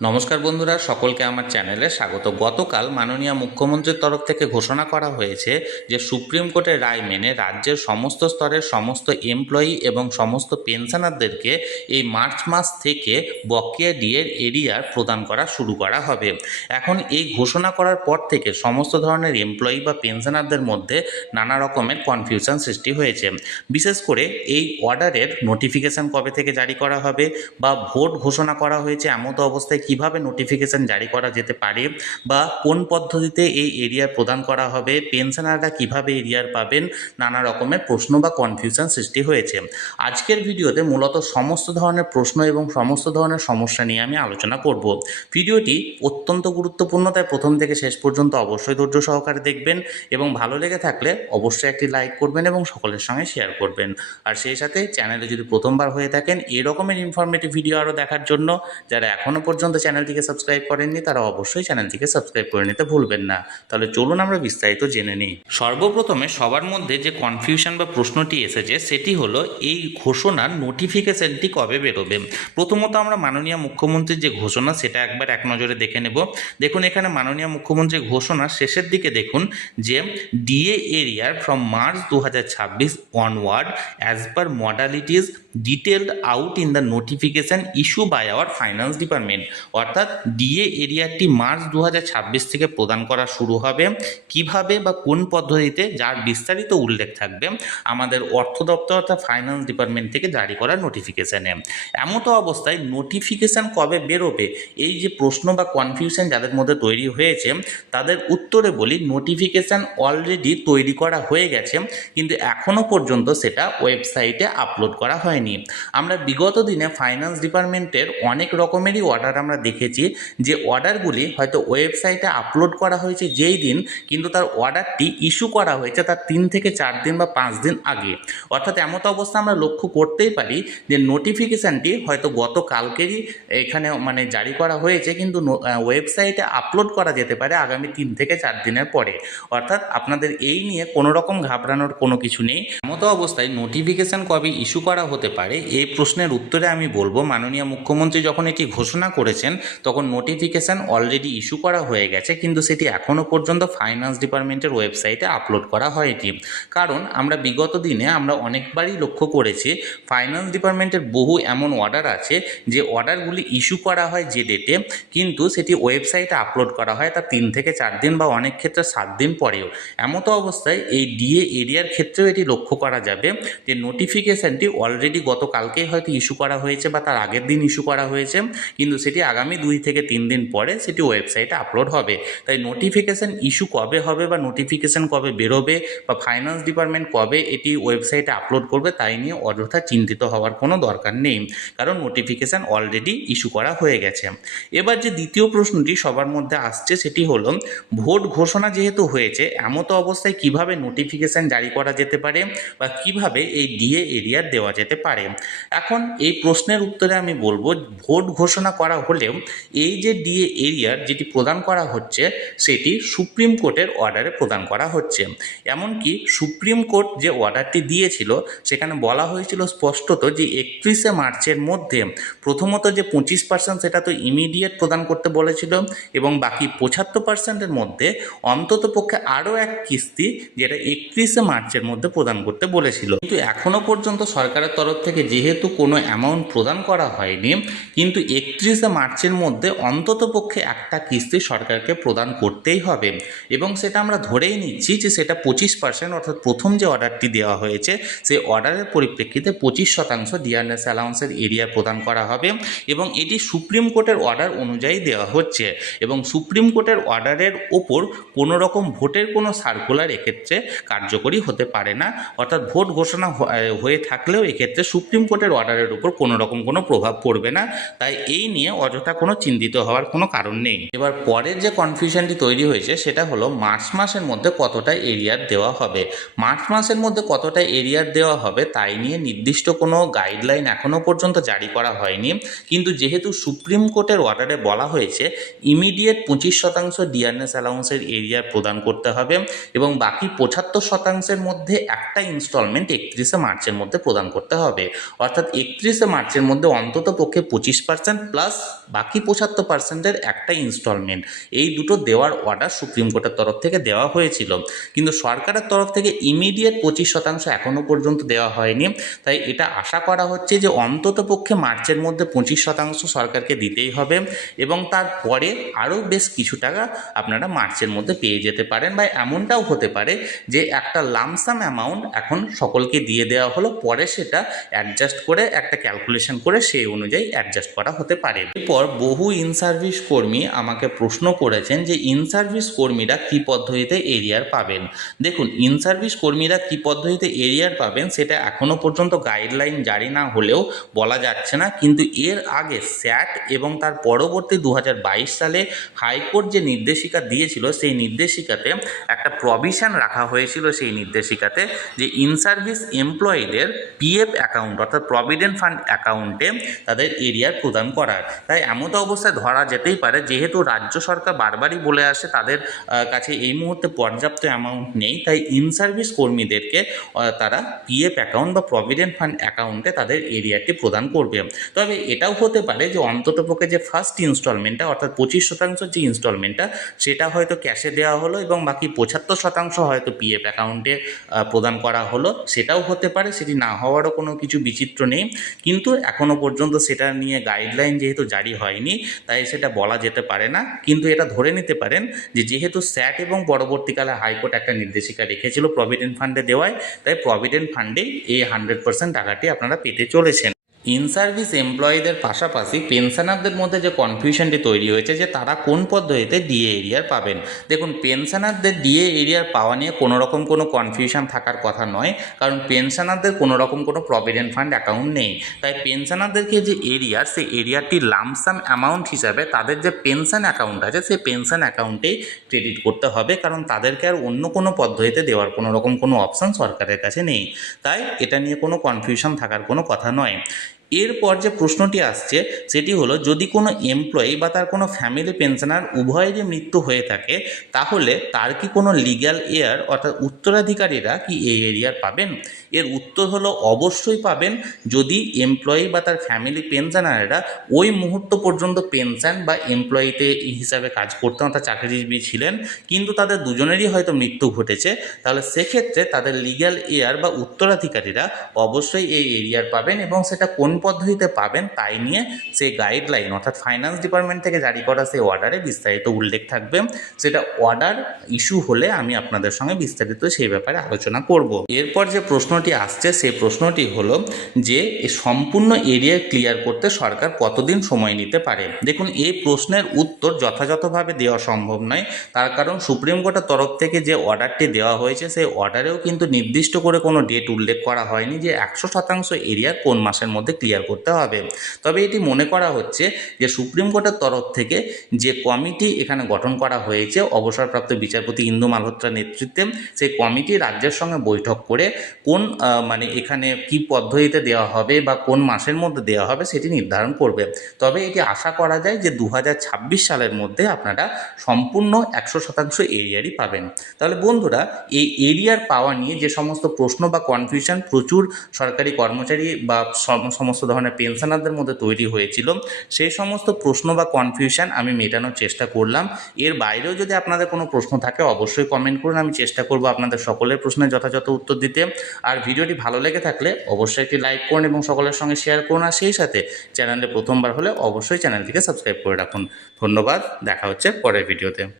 নমস্কার বন্ধুরা, সকলকে আমার চ্যানেলে স্বাগত। গতকাল মাননীয় মুখ্যমন্ত্রীর তরফ থেকে ঘোষণা করা হয়েছে যে সুপ্রিম কোর্টের রায় মেনে রাজ্যের সমস্ত স্তরের সমস্ত এমপ্লয়ি এবং সমস্ত পেনশনারদেরকে এই মার্চ মাস থেকে বকেয়া ডিএর এরিয়ার প্রদান করা শুরু করা হবে। এখন এই ঘোষণা করার পর থেকে সমস্ত ধরনের এমপ্লয়ি বা পেনশনারদের মধ্যে নানা রকমের কনফিউশন সৃষ্টি হয়েছে। বিশেষ করে এই অর্ডারের নোটিফিকেশন কবে থেকে জারি করা হবে বা ভোট ঘোষণা করা হয়েছে এমতো অবস্থায় কিভাবে নোটিফিকেশন জারি করা যেতে পারে বা কোন পদ্ধতিতে এই এরিয়া প্রদান করা হবে, পেনশনাররা কিভাবে এরিয়ার পাবেন, নানা রকমের প্রশ্ন বা কনফিউশন সৃষ্টি হয়েছে। আজকের ভিডিওতে মূলত সমস্ত ধরনের প্রশ্ন এবং সমস্ত ধরনের সমস্যা নিয়ে আমি আলোচনা করব। ভিডিওটি অত্যন্ত গুরুত্বপূর্ণ, তাই প্রথম থেকে শেষ পর্যন্ত অবশ্যই ধৈর্য সহকারে দেখবেন এবং ভালো লেগে থাকলে অবশ্যই একটি লাইক করবেন এবং সকলের সঙ্গে শেয়ার করবেন। আর সেই সাথে চ্যানেলে যদি প্রথমবার হয়ে থাকেন এই রকমের ইনফরমেটিভ ভিডিও আরও দেখার জন্য যারা এখনও পর্যন্ত চ্যানেলটিকে সাবস্ক্রাইব করেননি তারা অবশ্যই চ্যানেলটিকে সাবস্ক্রাইব করে নিতে ভুলবেন না। তাহলে চলুন আমরা বিস্তারিত জেনে নিই। সর্বপ্রথমে সবার মধ্যে যে কনফিউশন বা প্রশ্নটি এসেছে সেটি হলো এই ঘোষণার নোটিফিকেশনটি কবে বেরোবে। প্রথমত আমরা মাননীয় মুখ্যমন্ত্রীর যে ঘোষণা সেটা একবার এক নজরে দেখে নেব। দেখুন এখানে মাননীয় মুখ্যমন্ত্রীর ঘোষণার শেষের দিকে দেখুন যে DA arrear from March 2026 onward as per modalities detailed out in the notification issue by our finance department. অর্থাৎ ডিএ এরিয়াটি মার্চ 2026 থেকে প্রদান করা শুরু হবে। কিভাবে বা কোন পদ্ধতিতে যার বিস্তারিত উল্লেখ থাকবে আমাদের অর্থ দপ্তর অর্থাৎ ফাইন্যান্স ডিপার্টমেন্ট থেকে জারি করা নোটিফিকেশানে। এমতো অবস্থায় নোটিফিকেশান কবে বেরোবে এই যে প্রশ্ন বা কনফিউশন যাদের মধ্যে তৈরি হয়েছে তাদের উত্তরে বলি, নোটিফিকেশান অলরেডি তৈরি করা হয়ে গেছে কিন্তু এখনও পর্যন্ত সেটা ওয়েবসাইটে আপলোড করা হয়নি। আমরা বিগত দিনে ফাইন্যান্স ডিপার্টমেন্টের অনেক রকমেরই অর্ডার আমরা দেখেছি যে অর্ডারগুলি হয়তো ওয়েবসাইটে আপলোড করা হয়েছে যেই দিন, কিন্তু তার অর্ডারটি ইস্যু করা হয়েছে তার 3 থেকে 4 দিন বা 5 দিন আগে। অর্থাৎ এমতো অবস্থা আমরা লক্ষ্য করতেই পারি যে নোটিফিকেশানটি হয়তো গতকালকেরই এখানে জারি করা হয়েছে কিন্তু ওয়েবসাইটে আপলোড করা যেতে পারে আগামী 3 থেকে 4 দিনের পরে। অর্থাৎ আপনাদের এই নিয়ে কোনো রকম ঘাবড়ানোর কোনো কিছু নেই। এমতো অবস্থায় নোটিফিকেশান কবে ইস্যু করা হতে পারে এই প্রশ্নের উত্তরে আমি বলবো, মাননীয় মুখ্যমন্ত্রী যখন এটি ঘোষণা করেছেন তখন নোটিফিকেশান অলরেডি ইস্যু করা হয়ে গেছে কিন্তু সেটি এখনও পর্যন্ত ফাইন্যান্স ডিপার্টমেন্টের ওয়েবসাইটে আপলোড করা হয়নি। কারণ আমরা বিগত দিনে আমরা অনেকবারই লক্ষ্য করেছি ফাইন্যান্স ডিপার্টমেন্টের বহু এমন অর্ডার আছে যে অর্ডারগুলি ইস্যু করা হয় যে ডেটে কিন্তু সেটি ওয়েবসাইটে আপলোড করা হয় তার 3 থেকে 4 দিন বা অনেক ক্ষেত্রে 7 দিন পরেও। এমতো অবস্থায় এই ডিএ এরিয়ার ক্ষেত্রেও এটি লক্ষ্য করা যাবে যে নোটিফিকেশানটি অলরেডি গতকালকেই হয়তো ইস্যু করা হয়েছে বা তার আগের দিন ইস্যু করা হয়েছে কিন্তু সেটি আগামী 2 থেকে 3 দিন পরে সেটি ওয়েবসাইটে আপলোড হবে। তাই নোটিফিকেশান ইস্যু কবে হবে বা নোটিফিকেশান কবে বেরোবে বা ফাইন্যান্স ডিপার্টমেন্ট কবে এটি ওয়েবসাইটে আপলোড করবে তাই নিয়ে অযথা চিন্তিত হওয়ার কোনো দরকার নেই, কারণ নোটিফিকেশান অলরেডি ইস্যু করা হয়ে গেছে। এবার যে দ্বিতীয় প্রশ্নটি সবার মধ্যে আসছে সেটি হলো, ভোট ঘোষণা যেহেতু হয়েছে এমতো অবস্থায় কিভাবে নোটিফিকেশান জারি করা যেতে পারে বা কিভাবে এই ডিএ এরিয়া দেওয়া যেতে পারে। এখন এই প্রশ্নের উত্তরে আমি বলবো, ভোট ঘোষণা করা হলেও এই যে ডিএ এরিয়ার যেটি প্রদান করা হচ্ছে সেটি সুপ্রিম কোর্টের অর্ডারে প্রদান করা হচ্ছে। এমনকি সুপ্রিম কোর্ট যে অর্ডারটি দিয়েছিল সেখানে বলা হয়েছিল স্পষ্টত যে 31শে মার্চের মধ্যে প্রথমত যে 25% সেটা তো ইমিডিয়েট প্রদান করতে বলেছিল এবং বাকি 75%-এর মধ্যে অন্তত পক্ষে আরও এক কিস্তি যেটা 31শে মার্চের মধ্যে প্রদান করতে বলেছিল। কিন্তু এখনও পর্যন্ত সরকারের তরফ থেকে যেহেতু কোনো অ্যামাউন্ট প্রদান করা হয়নি কিন্তু 31শে মার্চের মধ্যে অন্তত পক্ষে একটা কিস্তি সরকারকে প্রদান করতেই হবে এবং সেটা আমরা ধরেই নিচ্ছি যে সেটা 25% অর্থাৎ প্রথম যে অর্ডারটি দেওয়া হয়েছে সেই অর্ডারের পরিপ্রেক্ষিতে 25% ডিয়ারনেস অ্যালাউন্সের এরিয়া প্রদান করা হবে এবং এটি সুপ্রিম কোর্টের অর্ডার অনুযায়ী দেওয়া হচ্ছে এবং সুপ্রিম কোর্টের অর্ডারের ওপর কোনো রকম ভোটের কোনো সার্কুলার এক্ষেত্রে কার্যকরী হতে পারে না। অর্থাৎ ভোট ঘোষণা হয়ে থাকলেও এক্ষেত্রে সুপ্রিম কোর্টের অর্ডারের উপর কোনো রকম কোনো প্রভাব পড়বে না। তাই এই নিয়ে অযথা কোনো চিন্তিত হওয়ার কোনো কারণ নেই। এবার পরের যে কনফিউশনটি তৈরি হয়েছে সেটা হলো মার্চ মাসের মধ্যে কতটা এরিয়ার দেওয়া হবে। মার্চ মাসের মধ্যে কতটা এরিয়ার দেওয়া হবে তাই নিয়ে নির্দিষ্ট কোনো গাইডলাইন এখনও পর্যন্ত জারি করা হয়নি কিন্তু যেহেতু সুপ্রিম কোর্টের অর্ডারে বলা হয়েছে ইমিডিয়েট 25% ডিয়ারনেস অ্যালাউন্সের এরিয়া প্রদান করতে হবে এবং বাকি 75%-এর মধ্যে একটা ইনস্টলমেন্ট 31শে মার্চের মধ্যে প্রদান করতে হবে। অর্থাৎ 31শে মার্চের মধ্যে অন্তত পক্ষে 25% প্লাস বাকি 75%-এর একটা ইনস্টলমেন্ট, এই দুটো দেওয়ার অর্ডার সুপ্রিম কোর্টের তরফ থেকে দেওয়া হয়েছিল। কিন্তু সরকারের তরফ থেকে ইমিডিয়েট 25% এখনও পর্যন্ত দেওয়া হয়নি। তাই এটা আশা করা হচ্ছে যে অন্তত পক্ষে মার্চের মধ্যে 25% সরকারকে দিতেই হবে, এবং তারপরে আরও বেশ কিছু টাকা আপনারা মার্চের মধ্যে পেয়ে যেতে পারেন, বা এমনটাও হতে পারে যে একটা লামসাম অ্যামাউন্ট এখন সকলকে দিয়ে দেওয়া হলো, পরে সেটা অ্যাডজাস্ট করে একটা ক্যালকুলেশন করে সেই অনুযায়ী অ্যাডজাস্ট করা হতে পারে। এরপর বহু ইন সার্ভিস কর্মী আমাকে প্রশ্ন করেছেন যে ইন সার্ভিস কর্মীরা কী পদ্ধতিতে এরিয়ার পাবেন। দেখুন, ইন সার্ভিস কর্মীরা কী পদ্ধতিতে এরিয়ার পাবেন সেটা এখনও পর্যন্ত গাইডলাইন জারি না হলেও বলা যাচ্ছে না, কিন্তু এর আগে স্যাট এবং তার পরবর্তী 2022 সালে হাইকোর্ট যে নির্দেশিকা দিয়েছিল সেই নির্দেশিকাতে একটা প্রভিশন রাখা হয়েছিল, সেই নির্দেশিকাতে যে ইন সার্ভিস এমপ্লয়ীদের পিএফ অ্যাকাউন্ট অর্থাৎ প্রভিডেন্ট ফান্ড অ্যাকাউন্টে তাদের এরিয়ার প্রদান করার। তাই এমতো অবস্থায় ধরা যেতেই পারে, যেহেতু রাজ্য সরকার বারবারই বলে আসে তাদের কাছে এই মুহূর্তে পর্যাপ্ত অ্যামাউন্ট নেই, তাই ইন সার্ভিস কর্মীদেরকে তারা পিএফ অ্যাকাউন্ট বা প্রভিডেন্ট ফান্ড অ্যাকাউন্টে তাদের এরিয়াটি প্রদান করবে। তবে এটাও হতে পারে যে অন্ততপক্ষে যে ফার্স্ট ইনস্টলমেন্টটা অর্থাৎ 25% যে ইনস্টলমেন্টটা সেটা হয়তো ক্যাশে দেওয়া হলো এবং বাকি 75% হয়তো পিএফ অ্যাকাউন্টে প্রদান করা হলো, সেটাও হতে পারে, সেটি না হওয়ারও কোনো কিছু বিচিত্র নেই। কিন্তু এখনও পর্যন্ত সেটা নিয়ে গাইডলাইন যেহেতু জারি হয়নি তাই সেটা বলা যেতে পারে না, কিন্তু এটা ধরে নিতে পারেন যে যেহেতু স্যাট এবং পরবর্তীকালে হাইকোর্ট একটা নির্দেশিকা রেখেছিল প্রভিডেন্ট ফান্ডে দেওয়ায়, তাই প্রভিডেন্ট ফান্ডেই এই 100% টাকাটি আপনারা পেতে চলেছেন। ইন সার্ভিস এমপ্লয়ীদের পাশাপাশি পেনশনারদের মধ্যে যে কনফিউশনটি তৈরি হয়েছে যে তারা কোন পদ্ধতিতে ডিএ এরিয়ার পাবেন। দেখুন, পেনশনারদের ডিএ এরিয়ার পাওয়া নিয়ে কোনো রকম কোনো কনফিউশন থাকার কথা নয়, কারণ পেনশনারদের কোনো রকম কোনো প্রভিডেন্ট ফান্ড অ্যাকাউন্ট নেই। তাই পেনশনারদেরকে যে এরিয়ার, সেই এরিয়ারটি লামসাম অ্যামাউন্ট হিসাবে তাদের যে পেনশন অ্যাকাউন্ট আছে সেই পেনশন অ্যাকাউন্টেই ক্রেডিট করতে হবে, কারণ তাদেরকে আর অন্য কোনো পদ্ধতিতে দেওয়ার কোনো রকম কোনো অপশান সরকারের কাছে নেই। তাই এটা নিয়ে কোনো কনফিউশন থাকার কোনো কথা নয়। এরপর যে প্রশ্নটি আসছে সেটি হলো, যদি কোনো এমপ্লয়ি বা তার কোনো ফ্যামিলি পেনশনার উভয়েরই মৃত্যু হয়ে থাকে তাহলে তার কি কোনো লিগ্যাল এয়ার অর্থাৎ উত্তরাধিকারীরা কি এই এরিয়ার পাবেন? এর উত্তর হলো অবশ্যই পাবেন, যদি এমপ্লয়ি বা তার ফ্যামিলি পেনশনাররা ওই মুহূর্ত পর্যন্ত পেনশন বা এমপ্লয়িতে হিসাবে কাজ করতেন অর্থাৎ চাকরিজীবী ছিলেন, কিন্তু তাদের দুজনেরই হয়তো মৃত্যু ঘটেছে, তাহলে সেক্ষেত্রে তাদের লিগ্যাল এয়ার বা উত্তরাধিকারীরা অবশ্যই এই এরিয়ার পাবেন, এবং সেটা কোন পদ্ধতিতে পাবেন তাই নিয়ে সেই গাইডলাইন অর্থাৎ ফাইন্যান্স ডিপার্টমেন্ট থেকে জারি করা সেই অর্ডারে বিস্তারিত উল্লেখ থাকবে। সেটা অর্ডার ইস্যু হলে আমি আপনাদের সঙ্গে বিস্তারিত সেই ব্যাপারে আলোচনা করব। এরপর যে প্রশ্নটি আসছে সেই প্রশ্নটি হলো যে সম্পূর্ণ এরিয়া ক্লিয়ার করতে সরকার কতদিন সময় নিতে পারে। দেখুন, এই প্রশ্নের উত্তর যথাযথভাবে দেওয়া সম্ভব নয়, তার কারণ সুপ্রিম কোর্টের তরফ থেকে যে অর্ডারটি দেওয়া হয়েছে সেই অর্ডারেও কিন্তু নির্দিষ্ট করে কোনো ডেট উল্লেখ করা হয়নি যে 100% এরিয়া কোন মাসের মধ্যে ক্লিয়ার করতে হবে। তবে এটি মনে করা হচ্ছে যে সুপ্রিম কোর্টের তরফ থেকে যে কমিটি এখানে গঠন করা হয়েছে অবসরপ্রাপ্ত বিচারপতি ইন্দু মালহোত্রার নেতৃত্বে, সেই কমিটি রাজ্যের সঙ্গে বৈঠক করে কোন এখানে কি পদ্ধতিতে দেওয়া হবে বা কোন মাসের মধ্যে দেওয়া হবে সেটি নির্ধারণ করবে। তবে এটি আশা করা যায় যে 2026 সালের মধ্যে আপনারা সম্পূর্ণ 100% এরিয়ারই পাবেন। তাহলে বন্ধুরা, এই এরিয়ার পাওয়া নিয়ে যে সমস্ত প্রশ্ন বা কনফিউশন প্রচুর সরকারি কর্মচারী বা সমস্ত ধরনের পেনশনারদের মধ্যে তৈরি হয়েছিল, সেই সমস্ত প্রশ্ন বা কনফিউশন আমি মেটানোর চেষ্টা করলাম। এর বাইরেও যদি আপনাদের কোনো প্রশ্ন থাকে অবশ্যই কমেন্ট করুন, আমি চেষ্টা করব আপনাদের সকলের প্রশ্নের যথাযথ উত্তর দিতে। আর ভিডিওটি ভালো লেগে থাকলে অবশ্যই একটি লাইক করুন এবং সকলের সঙ্গে শেয়ার করুন, আর সেই সাথে চ্যানেলে প্রথমবার হলে অবশ্যই চ্যানেলটিকে সাবস্ক্রাইব করে রাখুন। ধন্যবাদ, দেখা হচ্ছে পরের ভিডিওতে।